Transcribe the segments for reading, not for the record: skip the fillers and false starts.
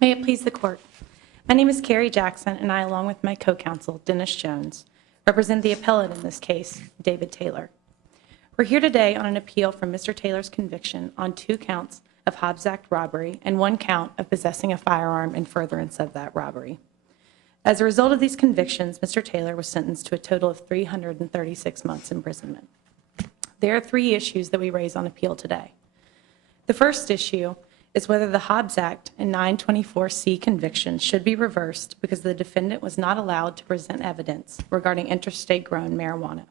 May it please the Court. My name is Carrie Jackson, and I, along with my co-counsel, Dennis Jones, represent the appellate in this case, David Taylor. We're here today on an appeal from Mr. Taylor's conviction on 2 counts of Hobbs Act robbery and 1 count of possessing a firearm in furtherance of that robbery. As a result of these convictions, Mr. Taylor was sentenced to a total of 336 months imprisonment. There are 3 issues that we raise on appeal today. The first issue is whether the Hobbs Act and 924C convictions should be reversed because the defendant was not allowed to present evidence regarding interstate grown marijuana.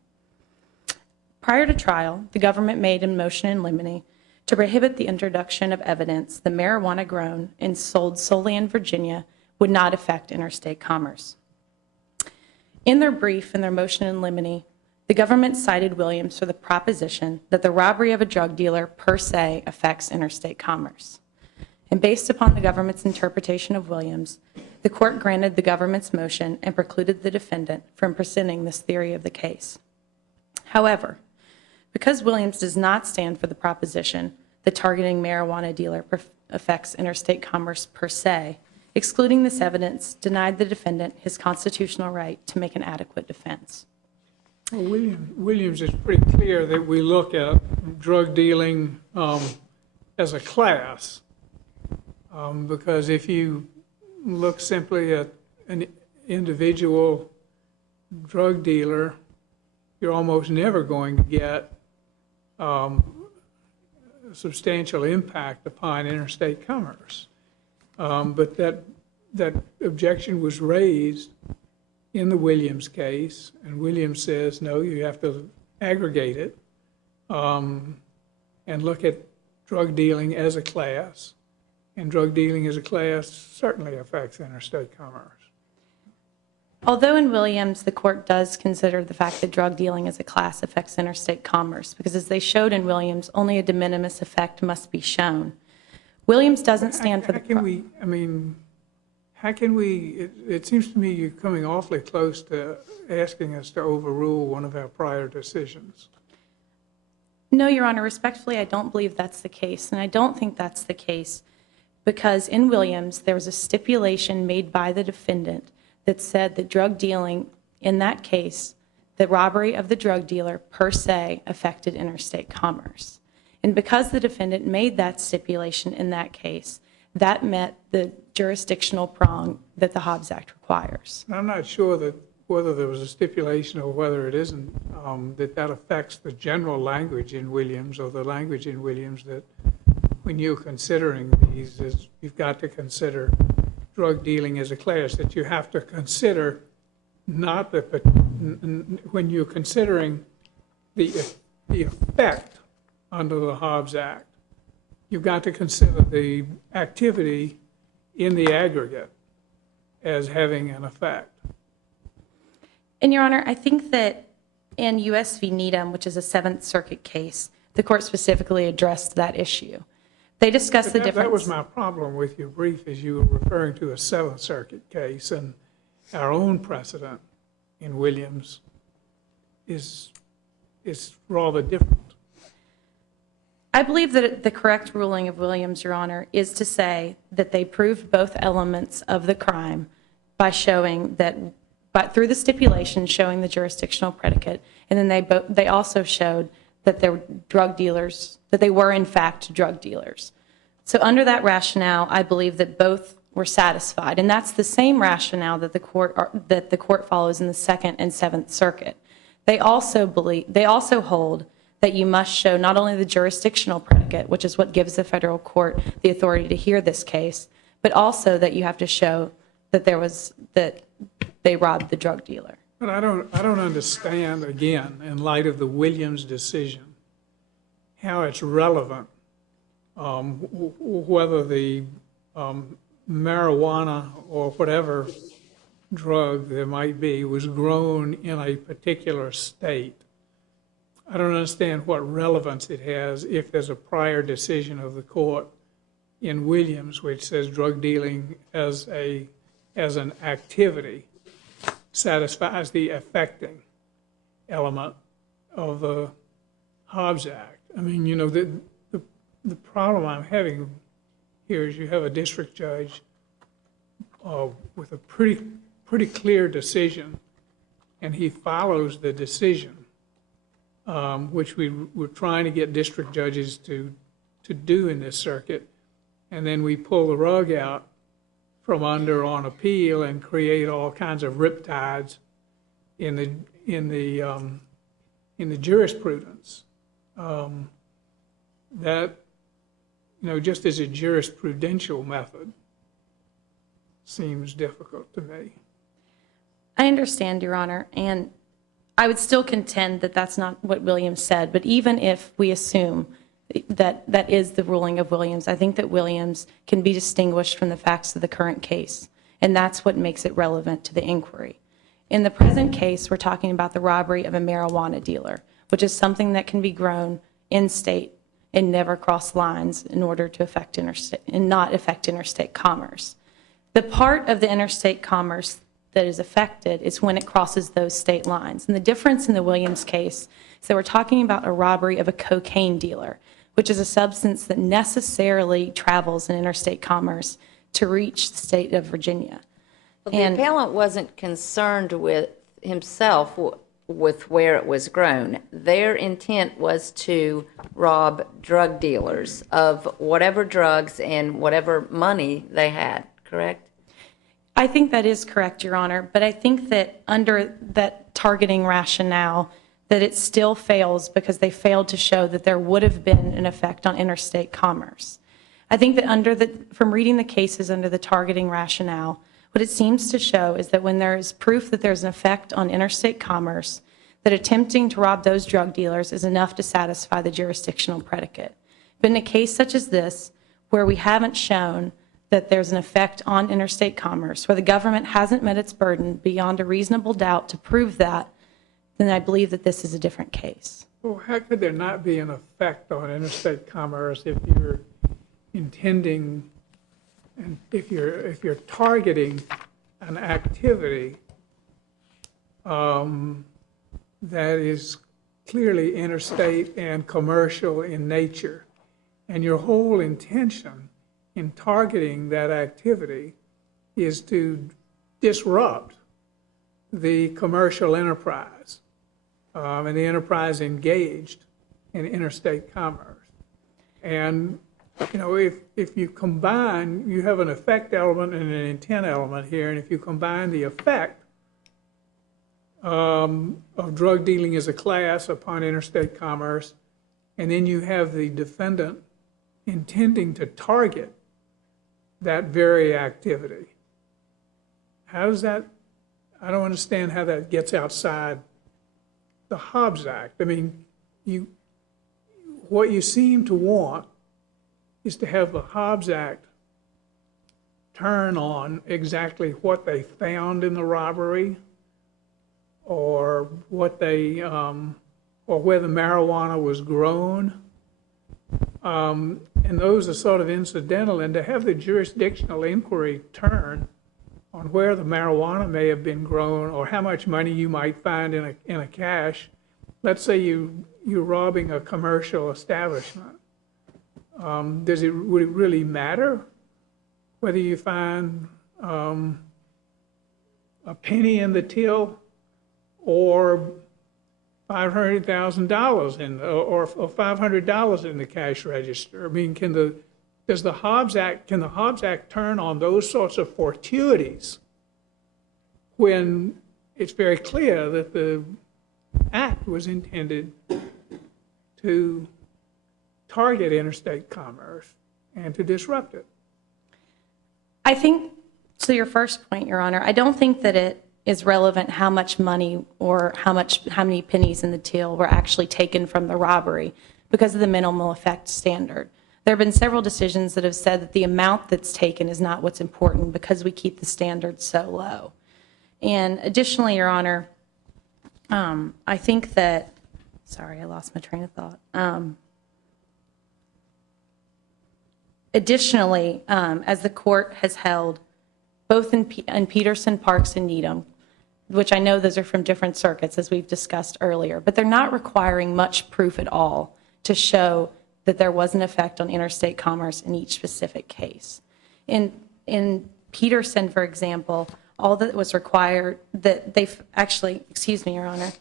Prior to trial, the government made a motion in limine to prohibit the introduction of evidence that marijuana grown and sold solely in Virginia would not affect interstate commerce. In their brief in their motion in limine, the government cited Williams for the proposition that the robbery of a drug dealer per se affects interstate commerce. And based upon the government's interpretation of Williams, the court granted the government's motion and precluded the defendant from presenting this theory of the case. However, because Williams does not stand for the proposition that targeting marijuana dealer affects interstate commerce per se, excluding this evidence denied the defendant his constitutional right to make an adequate defense. Well, Williams is pretty clear that we look at drug dealing as a class, because if you look simply at an individual drug dealer, you're almost never going to get substantial impact upon interstate commerce. But that objection was raised in the Williams case, and Williams says, no, you have to aggregate it and look at drug dealing as a class, and drug dealing as a class certainly affects interstate commerce. Although in Williams, the court does consider the fact that drug dealing as a class affects interstate commerce, because as they showed in Williams, only a de minimis effect must be shown. Williams doesn't stand for the... How can we, it seems to me you're coming awfully close to asking us to overrule one of our prior decisions. No, Your Honor, respectfully, I don't believe that's the case. And I don't think that's the case because in Williams, there was a stipulation made by the defendant that said that drug dealing, in that case, the robbery of the drug dealer per se affected interstate commerce. And because the defendant made that stipulation in that case, that met the jurisdictional prong that the Hobbs Act requires. I'm not sure that whether there was a stipulation or whether it isn't, that affects the general language in Williams or the language in Williams that when you're considering these, you've got to consider drug dealing as a class, that you have to consider not the, when you're considering the effect under the Hobbs Act, you've got to consider the activity in the aggregate as having an effect. And Your Honor, I think that in U.S. v. Needham, which is a Seventh Circuit case, the court specifically addressed that issue. They discussed the difference. That was my problem with your brief, is you were referring to a Seventh Circuit case, and our own precedent in Williams is rather different. I believe that the correct ruling of Williams, Your Honor, is to say that they proved both elements of the crime by showing that, through the stipulation showing the jurisdictional predicate, and then they also showed that they were drug dealers, that they were in fact drug dealers. So under that rationale, I believe that both were satisfied, and that's the same rationale that the court follows in the Second and Seventh Circuit. They also hold that you must show not only the jurisdictional predicate, which is what gives the federal court the authority to hear this case, but also that you have to show that they robbed the drug dealer. But I don't understand, again, in light of the Williams decision, how it's relevant whether the marijuana or whatever drug there might be was grown in a particular state. I don't understand what relevance it has if there's a prior decision of the court in Williams which says drug dealing as an activity satisfies the affecting element of the Hobbs Act. I mean, you know, the problem I'm having here is you have a district judge with a pretty clear decision, and he follows the decision, which we're trying to get district judges to do in this circuit, and then we pull the rug out from under on appeal and create all kinds of riptides in the jurisprudence. That, just as a jurisprudential method, seems difficult to me. I understand, Your Honor, and I would still contend that that's not what Williams said, but even if we assume that that is the ruling of Williams, I think that Williams can be distinguished from the facts of the current case, and that's what makes it relevant to the inquiry. In the present case, we're talking about the robbery of a marijuana dealer, which is something that can be grown in-state and never cross lines in order to affect not affect interstate commerce. The part of the interstate commerce that is affected is when it crosses those state lines. And the difference in the Williams case is that we're talking about a robbery of a cocaine dealer, which is a substance that necessarily travels in interstate commerce to reach the state of Virginia. Well, the appellant wasn't concerned with himself with where it was grown. Their intent was to rob drug dealers of whatever drugs and whatever money they had, correct? I think that is correct, Your Honor, but I think that under that targeting rationale, that it still fails because they failed to show that there would have been an effect on interstate commerce. I think that from reading the cases under the targeting rationale, what it seems to show is that when there is proof that there's an effect on interstate commerce, that attempting to rob those drug dealers is enough to satisfy the jurisdictional predicate. But in a case such as this, where we haven't shown that there's an effect on interstate commerce, where the government hasn't met its burden beyond a reasonable doubt to prove that, then I believe that this is a different case. Well, how could there not be an effect on interstate commerce if you're intending, and if you're targeting an activity that is clearly interstate and commercial in nature, and your whole intention in targeting that activity is to disrupt the commercial enterprise and the enterprise engaged in interstate commerce. And, if you combine, you have an effect element and an intent element here, and if you combine the effect of drug dealing as a class upon interstate commerce, and then you have the defendant intending to target that very activity. How does that, I don't understand how that gets outside the Hobbs Act. I mean, what you seem to want is to have the Hobbs Act turn on exactly what they found in the robbery, or what they, or where the marijuana was grown. And those are sort of incidental, and to have the jurisdictional inquiry turn on where the marijuana may have been grown or how much money you might find in a cache. Let's say you're robbing a commercial establishment. Would it really matter whether you find a penny in the till or $500,000 or $500 in the cash register? I mean, can the Hobbs Act turn on those sorts of fortuities when it's very clear that the act was intended to target interstate commerce and to disrupt it? I think, to your first point, Your Honor, I don't think that it is relevant how much money or how many pennies in the till were actually taken from the robbery because of the minimal effect standard. There have been several decisions that have said that the amount that's taken is not what's important because we keep the standard so low. And additionally, Your Honor, I think that, sorry, I lost my train of thought. Additionally, as the court has held, both in Peterson, Parks, and Needham, which I know those are from different circuits, as we've discussed earlier, but they're not requiring much proof at all to show that there was an effect on interstate commerce in each specific case. In Peterson, for example, all that was required, that they actually, excuse me, Your Honor,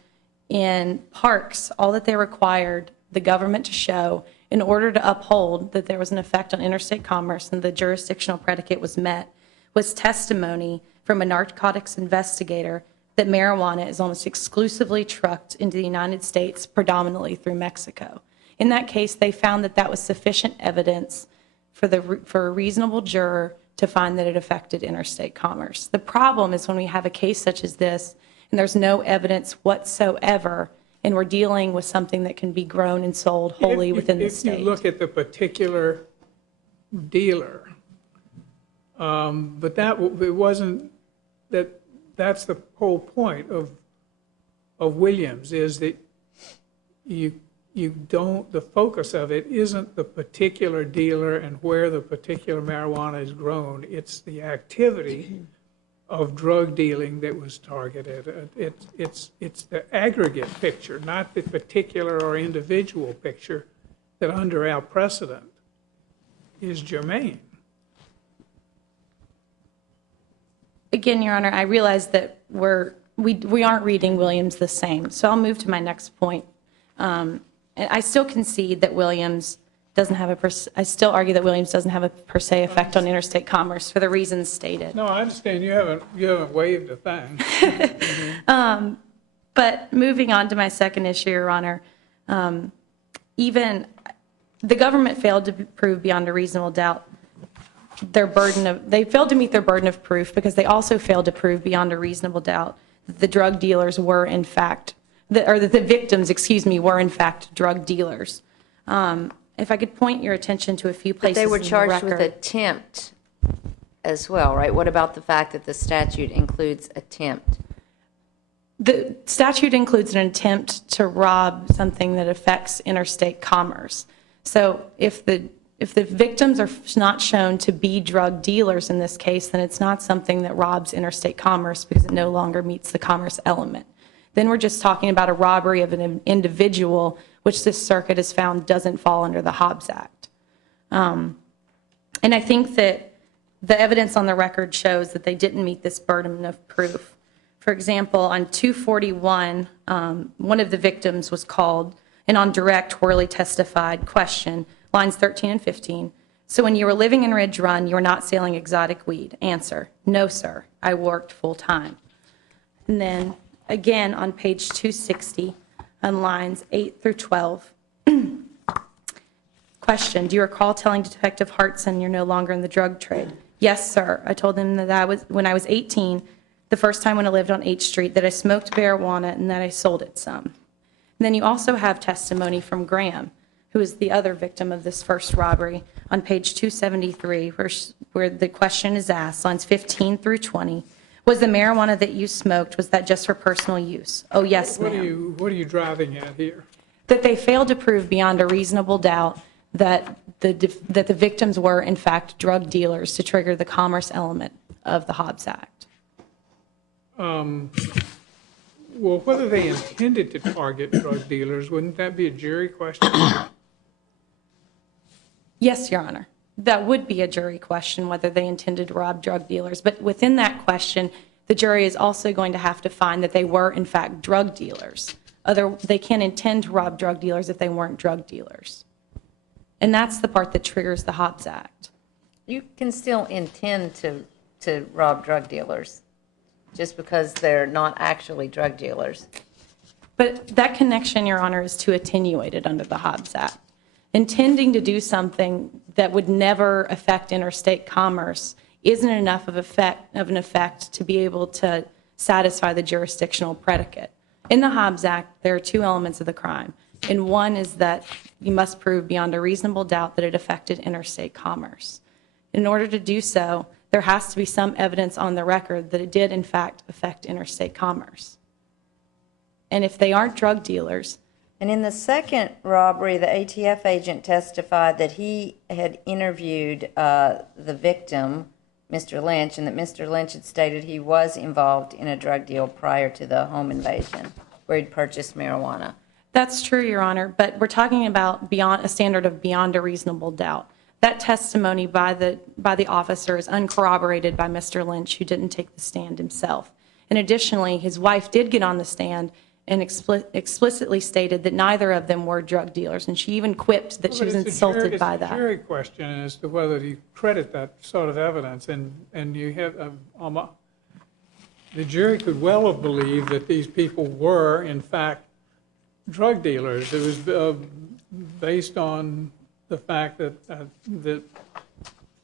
in Parks, all that they required the government to show in order to uphold that there was an effect on interstate commerce and the jurisdictional predicate was met was testimony from a narcotics investigator that marijuana is almost exclusively trucked into the United States, predominantly through Mexico. In that case, they found that that was sufficient evidence for a reasonable juror to find that it affected interstate commerce. The problem is when we have a case such as this and there's no evidence whatsoever and we're dealing with something that can be grown and sold wholly within the state. If you look at the particular dealer, but it wasn't that. That's the whole point of Williams, is that you don't. The focus of it isn't the particular dealer and where the particular marijuana is grown. It's the activity of drug dealing that was targeted. It's the aggregate picture, not the particular or individual picture, that under our precedent is germane. Again, Your Honor, I realize that we aren't reading Williams the same, so I'll move to my next point. And I still concede that Williams doesn't have I still argue that Williams doesn't have a per se effect on interstate commerce for the reasons stated. No, I understand you haven't waived a thing. But moving on to my second issue, Your Honor, even the government failed to prove beyond a reasonable doubt they failed to meet their burden of proof because they also failed to prove beyond a reasonable doubt that the drug dealers were in fact, that the victims, were in fact drug dealers. If I could point your attention to a few places in the record. But they were charged with attempt as well, right? What about the fact that the statute includes attempt? The statute includes an attempt to rob something that affects interstate commerce. So if the victims are not shown to be drug dealers in this case, then it's not something that robs interstate commerce because it no longer meets the commerce element. Then we're just talking about a robbery of an individual, which this circuit has found doesn't fall under the Hobbs Act. And I think that the evidence on the record shows that they didn't meet this burden of proof. For example, on 241, one of the victims was called, and on direct, Worley testified, question, lines 13 and 15. So when you were living in Ridge Run, you were not selling exotic weed? Answer, no, sir. I worked full time. And then again on page 260, on lines 8 through 12. Question, do you recall telling Detective Hartson you're no longer in the drug trade? Yes, sir. I told him that when I was 18, the first time when I lived on H Street, that I smoked marijuana and that I sold it some. And then you also have testimony from Graham, who is the other victim of this first robbery, on page 273, where the question is asked, lines 15 through 20. Was the marijuana that you smoked, was that just for personal use? Oh, yes, ma'am. What are you driving at here? That they failed to prove beyond a reasonable doubt that the victims were, in fact, drug dealers to trigger the commerce element of the Hobbs Act. Well, whether they intended to target drug dealers, wouldn't that be a jury question? Yes, Your Honor. That would be a jury question, whether they intended to rob drug dealers. But within that question, the jury is also going to have to find that they were, in fact, drug dealers. They can't intend to rob drug dealers if they weren't drug dealers. And that's the part that triggers the Hobbs Act. You can still intend to rob drug dealers just because they're not actually drug dealers. But that connection, Your Honor, is too attenuated under the Hobbs Act. Intending to do something that would never affect interstate commerce isn't enough of an effect to be able to satisfy the jurisdictional predicate. In the Hobbs Act, there are two elements of the crime. And one is that you must prove beyond a reasonable doubt that it affected interstate commerce. In order to do so, there has to be some evidence on the record that it did, in fact, affect interstate commerce. And if they aren't drug dealers. And in the second robbery, the ATF agent testified that he had interviewed the victim, Mr. Lynch, and that Mr. Lynch had stated he was involved in a drug deal prior to the home invasion where he'd purchased marijuana. That's true, Your Honor, but we're talking about beyond a standard of beyond a reasonable doubt. That testimony by the officer is uncorroborated by Mr. Lynch, who didn't take the stand himself. And additionally, his wife did get on the stand and explicitly stated that neither of them were drug dealers, and she even quipped that she was insulted by It's a that. jury question as to whether you credit that sort of evidence, and you have, the jury could well have believed that these people were, in fact, drug dealers. It was based on the fact that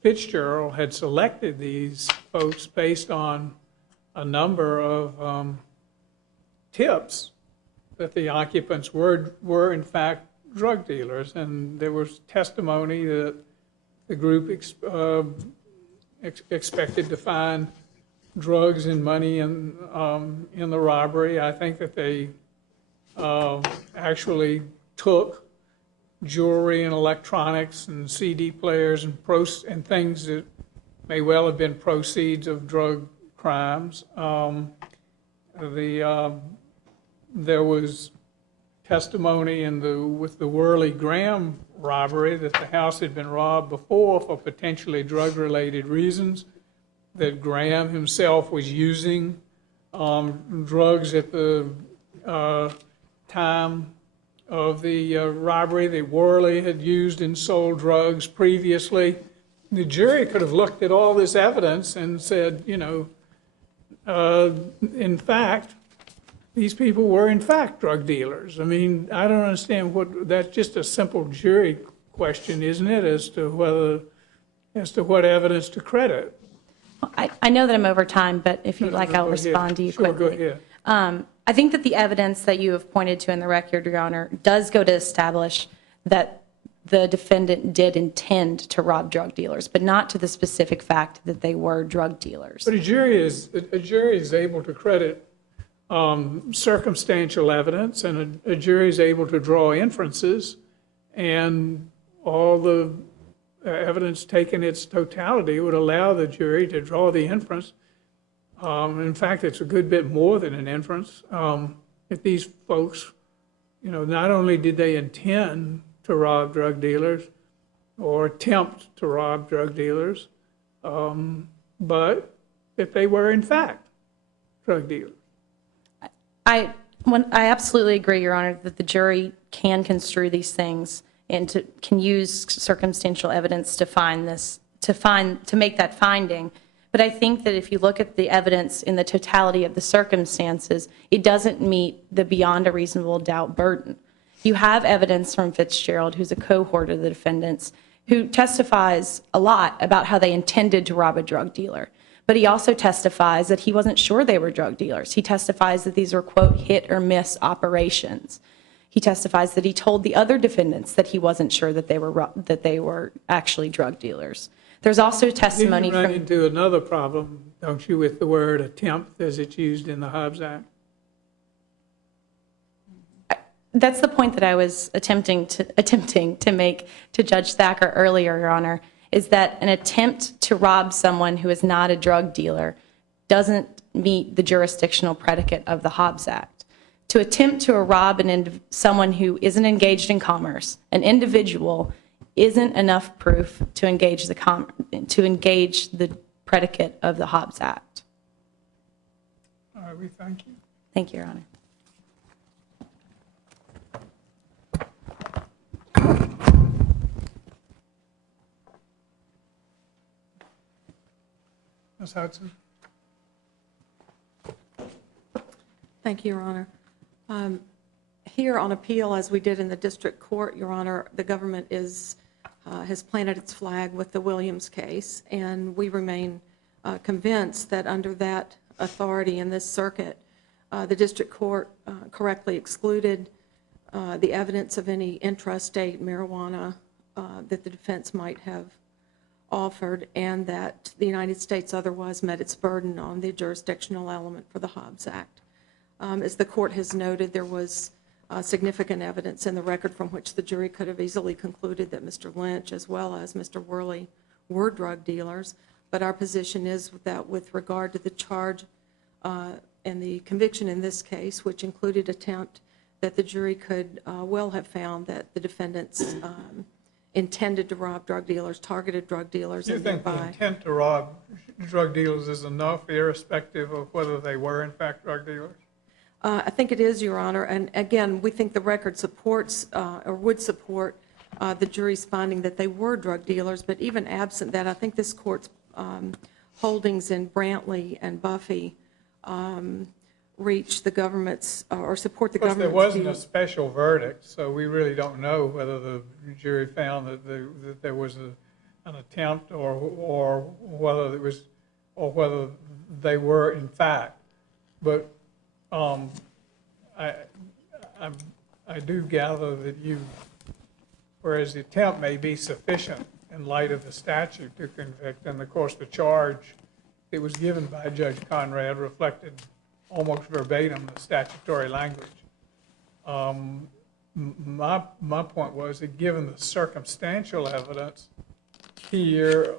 Fitzgerald had selected these folks based on a number of tips that the occupants were in fact drug dealers, and there was testimony that the group expected to find drugs and money in the robbery. I think that they actually took jewelry and electronics and CD players and things that may well have been proceeds of drug crimes. There was testimony with the Worley Graham robbery that the house had been robbed before for potentially drug-related reasons, that Graham himself was using drugs at the time of the robbery, that Worley had used and sold drugs previously. The jury could have looked at all this evidence and said, in fact, these people were in fact drug dealers. I mean, I don't understand that's just a simple jury question, isn't it, as to what evidence to credit. I know that I'm over time, but if you'd like, I'll respond to you quickly. Sure, go ahead. I think that the evidence that you have pointed to in the record, Your Honor, does go to establish that the defendant did intend to rob drug dealers, but not to the specific fact that they were drug dealers. But a jury is able to credit circumstantial evidence, and a jury is able to draw inferences, and all the evidence taken its totality would allow the jury to draw the inference. In fact, it's a good bit more than an inference. That these folks, not only did they intend to rob drug dealers or attempt to rob drug dealers, but that they were in fact drug dealers. I absolutely agree, Your Honor, that the jury can construe these things and can use circumstantial evidence to make that finding. But I think that if you look at the evidence in the totality of the circumstances, it doesn't meet the beyond a reasonable doubt burden. You have evidence from Fitzgerald, who's a cohort of the defendants, who testifies a lot about how they intended to rob a drug dealer. But he also testifies that he wasn't sure they were drug dealers. He testifies that these were, quote, hit or miss operations. He testifies that he told the other defendants that he wasn't sure that they were actually drug dealers. There's also testimony You run into another problem, don't you, with the word attempt as it's used in the Hobbs Act? That's the point that I was attempting to make to Judge Thacker earlier, Your Honor, is that an attempt to rob someone who is not a drug dealer doesn't meet the jurisdictional predicate of the Hobbs Act. To attempt to rob someone who isn't engaged in commerce, an individual, isn't enough proof to engage the predicate of the Hobbs Act. All right, we thank you. Thank you, Your Honor. Ms. Hudson? Thank you, Your Honor. Here on appeal, as we did in the district court, Your Honor, the government has planted its flag with the Williams case, and we remain convinced that under that authority in this circuit, the district court correctly excluded the evidence of any intrastate marijuana that the defense might have offered, and that the United States otherwise met its burden on the jurisdictional element for the Hobbs Act. As the court has noted, there was significant evidence in the record from which the jury could have easily concluded that Mr. Lynch as well as Mr. Worley were drug dealers, but our position is that with regard to the charge and the conviction in this case, which included attempt, that the jury could well have found that the defendants intended to rob drug dealers, targeted drug dealers, Do you and think the thereby. intent to rob drug dealers is enough, irrespective of whether they were in fact drug dealers? I think it is, Your Honor. And again, we think the record supports or would support the jury's finding that they were drug dealers. But even absent that, I think this court's holdings in Brantley and Buffy reach the government's or support the Of course, there government's wasn't a view. special verdict, so we really don't know whether the jury found that there was an attempt or whether it was or whether they were in fact. But I do gather that whereas the attempt may be sufficient in light of the statute to convict, and of course the charge that was given by Judge Conrad reflected almost verbatim the statutory language. My point was that given the circumstantial evidence here,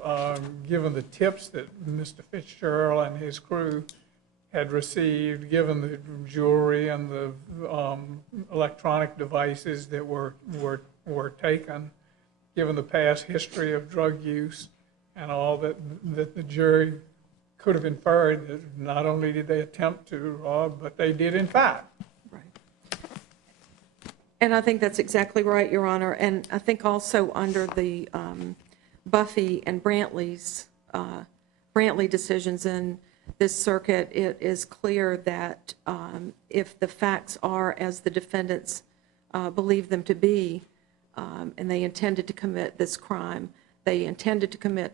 given the tips that Mr. Fitzgerald and his crew had received, given the jewelry and the electronic devices that were taken, given the past history of drug use and all that the jury could have inferred that not only did they attempt to rob, but they did in fact. Right. And I think that's exactly right, Your Honor. And I think also under the Buffy and Brantley decisions in this circuit, it is clear that if the facts are as the defendants believe them to be, and they intended to commit this crime, they intended to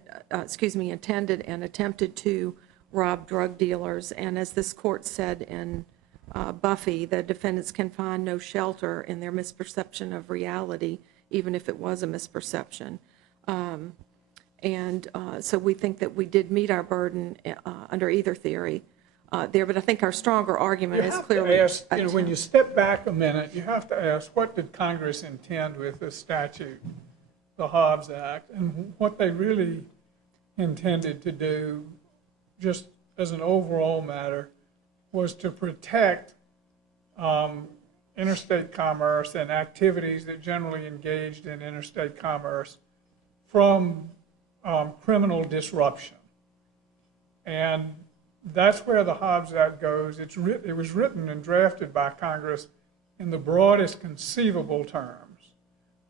intended and attempted to rob drug dealers. And as this court said in Buffy, the defendants can find no shelter in their misperception of reality, even if it was a misperception. So we think that we did meet our burden under either theory there, but I think our stronger argument is clearly. You have to ask, when you step back a minute, you have to ask, what did Congress intend with this statute, the Hobbs Act, and what they really intended to do, just as an overall matter, was to protect interstate commerce and activities that generally engaged in interstate commerce from criminal disruption. And that's where the Hobbs Act goes. It was written and drafted by Congress in the broadest conceivable terms.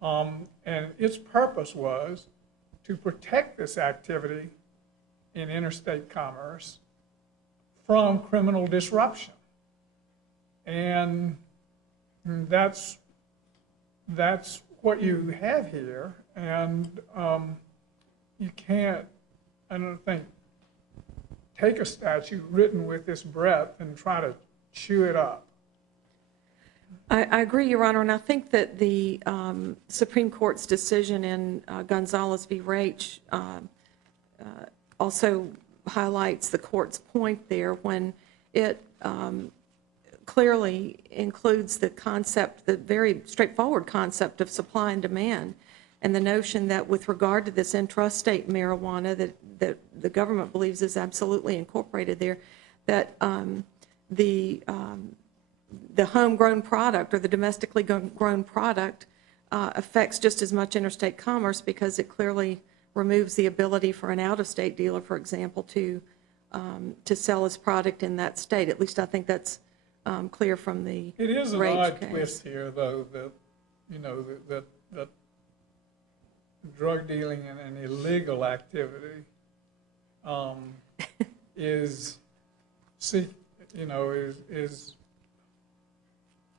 And its purpose was to protect this activity in interstate commerce from criminal disruption. And that's what you have here. And you can't, I don't think, take a statute written with this breadth and try to chew it up. I agree, Your Honor, and I think that the Supreme Court's decision in Gonzalez v. Raich also highlights the court's point there when it clearly includes the concept, the very straightforward concept of supply and demand, and the notion that with regard to this intrastate marijuana that the government believes is absolutely incorporated there, that the homegrown product or the domestically grown product affects just as much interstate commerce because it clearly removes the ability for an out-of-state dealer, for example, to sell his product in that state. At least I think that's clear from the It is an Raich odd case. twist here, though, that that drug dealing and an illegal activity is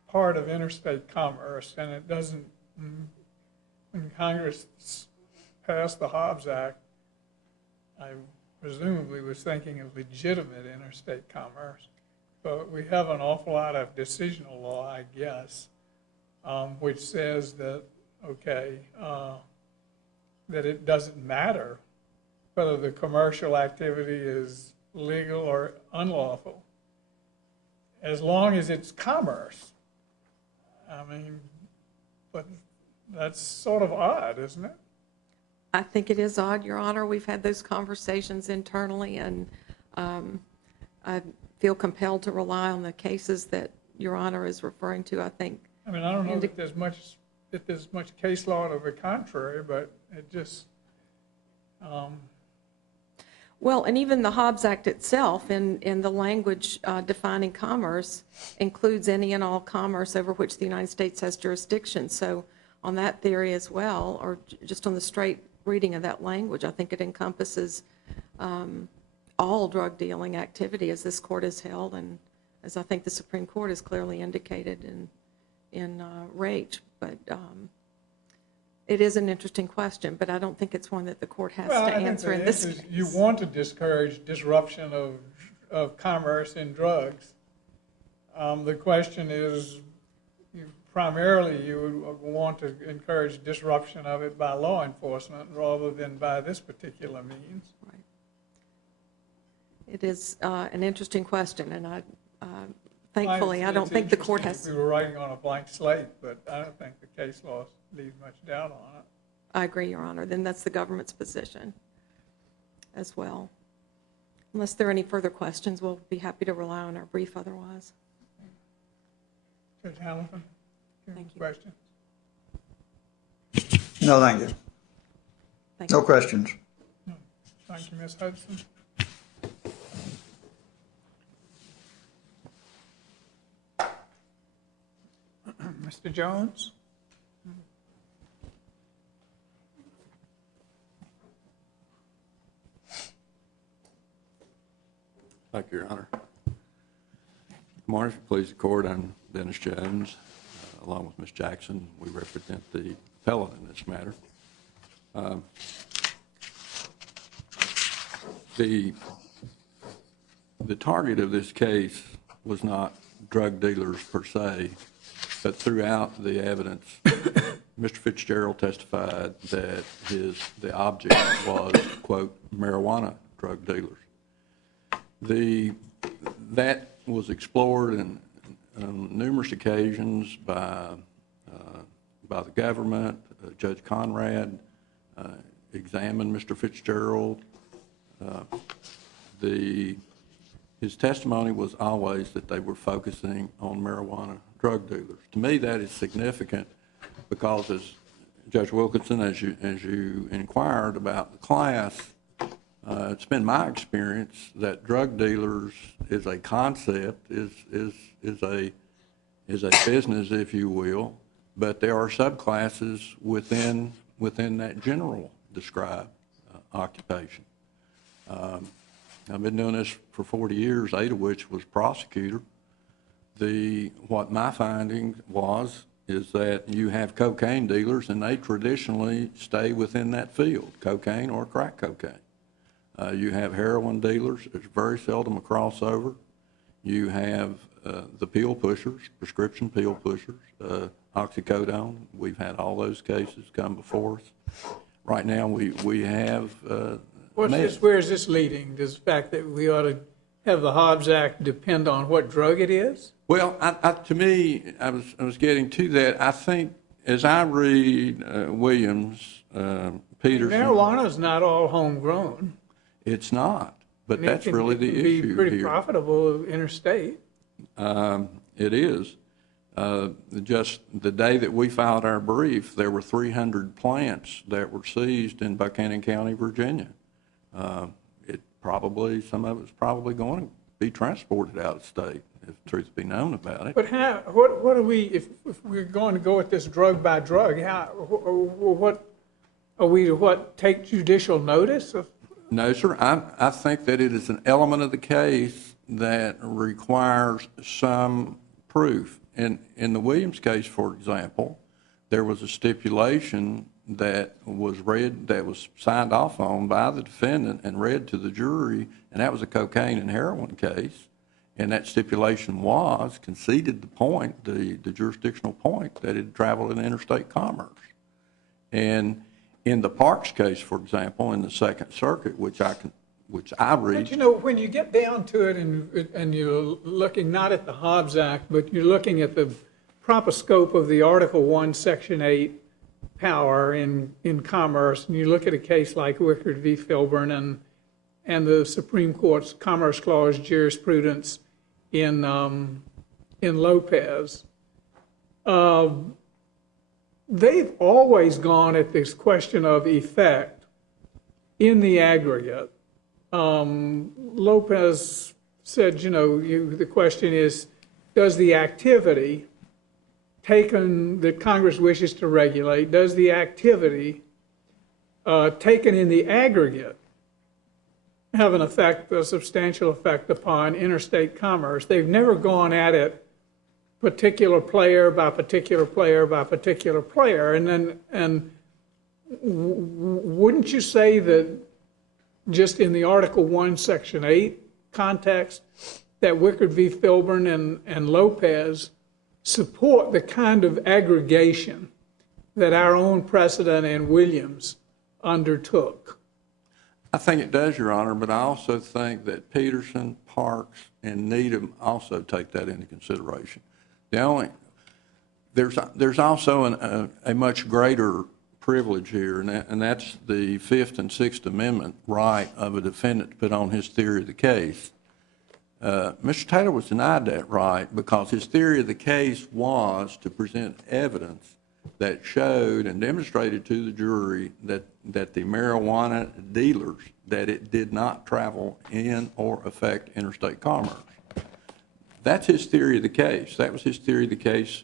part of interstate commerce, and it doesn't. When Congress passed the Hobbs Act, I presumably was thinking of legitimate interstate commerce, but we have an awful lot of decisional law, I guess, which says that that it doesn't matter whether the commercial activity is legal or unlawful, as long as it's commerce. I mean, but that's sort of odd, isn't it? I think it is odd, Your Honor. We've had those conversations internally, and I feel compelled to rely on the cases that Your Honor is referring to, I think. I mean, I don't know that there's much that there's much case law to the contrary, but it just, Well, and even the Hobbs Act itself, in the language defining commerce, includes any and all commerce over which the United States has jurisdiction. So on that theory as well, or just on the straight reading of that language, I think it encompasses all drug dealing activity, as this court has held, and as I think the Supreme Court has clearly indicated in Raich. But it is an interesting question, but I don't think it's one that the court has to answer in this case. You want to discourage disruption of commerce in drugs. The question is, primarily you would want to encourage disruption of it by law enforcement rather than by this particular means. Right. It is an interesting question, and thankfully, I don't think the court has. We were writing on a blank slate, but I don't think the case law leaves much doubt on it. I agree, Your Honor. Then that's the government's position as well. Unless there are any further questions, we'll be happy to rely on our brief otherwise. Judge Hamilton? Thank you. Questions? No, thank you. Thank No you. questions. Thank you, Ms. Hudson. Mr. Jones? Thank you, Your Honor. Good morning. If it please the court, I'm Dennis Jones, along with Ms. Jackson. We represent the appellant in this matter. The target of this case was not drug dealers per se, but throughout the evidence, Mr. Fitzgerald testified that the object was, quote, marijuana drug dealers. That was explored on numerous occasions by the government. Judge Conrad examined Mr. Fitzgerald. His testimony was always that they were focusing on marijuana drug dealers. To me, that is significant because, as Judge Wilkinson, as you inquired about the class, it's been my experience that drug dealers is a concept, is a business, if you will, but there are subclasses within that general described occupation. I've been doing this for 40 years, 8 of which was prosecutor. What my finding is that you have cocaine dealers, and they traditionally stay within that field, cocaine or crack cocaine. You have heroin dealers. There's very seldom a crossover. You have the pill pushers, prescription pill pushers, oxycodone. We've had all those cases come before us. Right now, we have. Where is this leading? Does the fact that we ought to have the Hobbs Act depend on what drug it is? Well, to me, I was getting to that. I think as I read Williams, Peterson. Marijuana is not all homegrown. It's not, but that's really the issue here. It can be pretty profitable interstate. It is. Just the day that we filed our brief, there were 300 plants that were seized in Buchanan County, Virginia. Some of it's probably going to be transported out of state, if the truth be known about it. But what are we, if we're going to go at this drug by drug, what are we to take judicial notice of? No, sir. I think that it is an element of the case that requires some proof. In the Williams case, for example, there was a stipulation that was signed off on by the defendant and read to the jury, and that was a cocaine and heroin case. And that stipulation conceded the jurisdictional point, that it traveled in interstate commerce. And in the Parks case, for example, in the Second Circuit, which I read. But when you get down to it and you're looking not at the Hobbs Act, but you're looking at the proper scope of the Article 1, Section 8 power in commerce, and you look at a case like Wickard v. Filburn and the Supreme Court's Commerce Clause jurisprudence in Lopez, they've always gone at this question of effect in the aggregate. Lopez said, the question is, does the activity taken that Congress wishes to regulate, does the activity taken in the aggregate have an effect, a substantial effect upon interstate commerce? They've never gone at it particular player by particular player by particular player. And wouldn't you say that just in the Article 1, Section 8 context, that Wickard v. Filburn and Lopez support the kind of aggregation that our own precedent and Williams undertook? I think it does, Your Honor, but I also think that Peterson, Parks, and Needham also take that into consideration. There's also a much greater privilege here, and that's the Fifth and Sixth Amendment right of a defendant to put on his theory of the case. Mr. Taylor was denied that right because his theory of the case was to present evidence that showed and demonstrated to the jury that the marijuana dealers, that it did not travel in or affect interstate commerce. That's his theory of the case. That was his theory of the case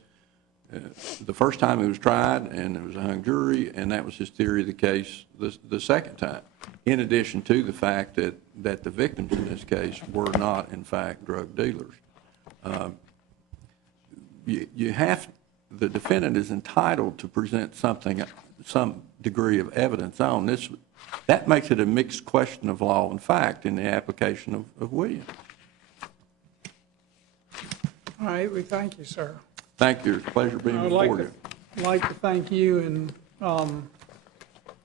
the first time it was tried, and it was a hung jury, and that was his theory of the case the second time, in addition to the fact that the victims in this case were not, in fact, drug dealers. The defendant is entitled to present some degree of evidence on this. That makes it a mixed question of law and fact in the application of Williams. All right, we thank you, sir. Thank you. It's a pleasure being before you. I'd like to thank you and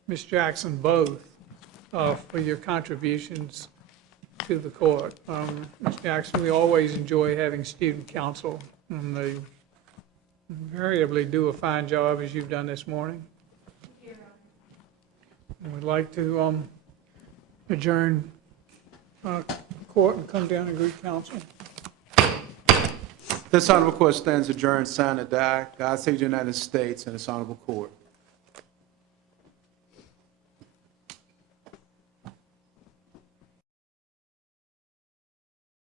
Ms. Jackson both for your contributions to the court. Ms. Jackson, we always enjoy having student counsel, and they invariably do a fine job as you've done this morning. And we'd like to adjourn court and come down and greet counsel. This honorable court stands adjourned, signed and die. God save the United States and this honorable court.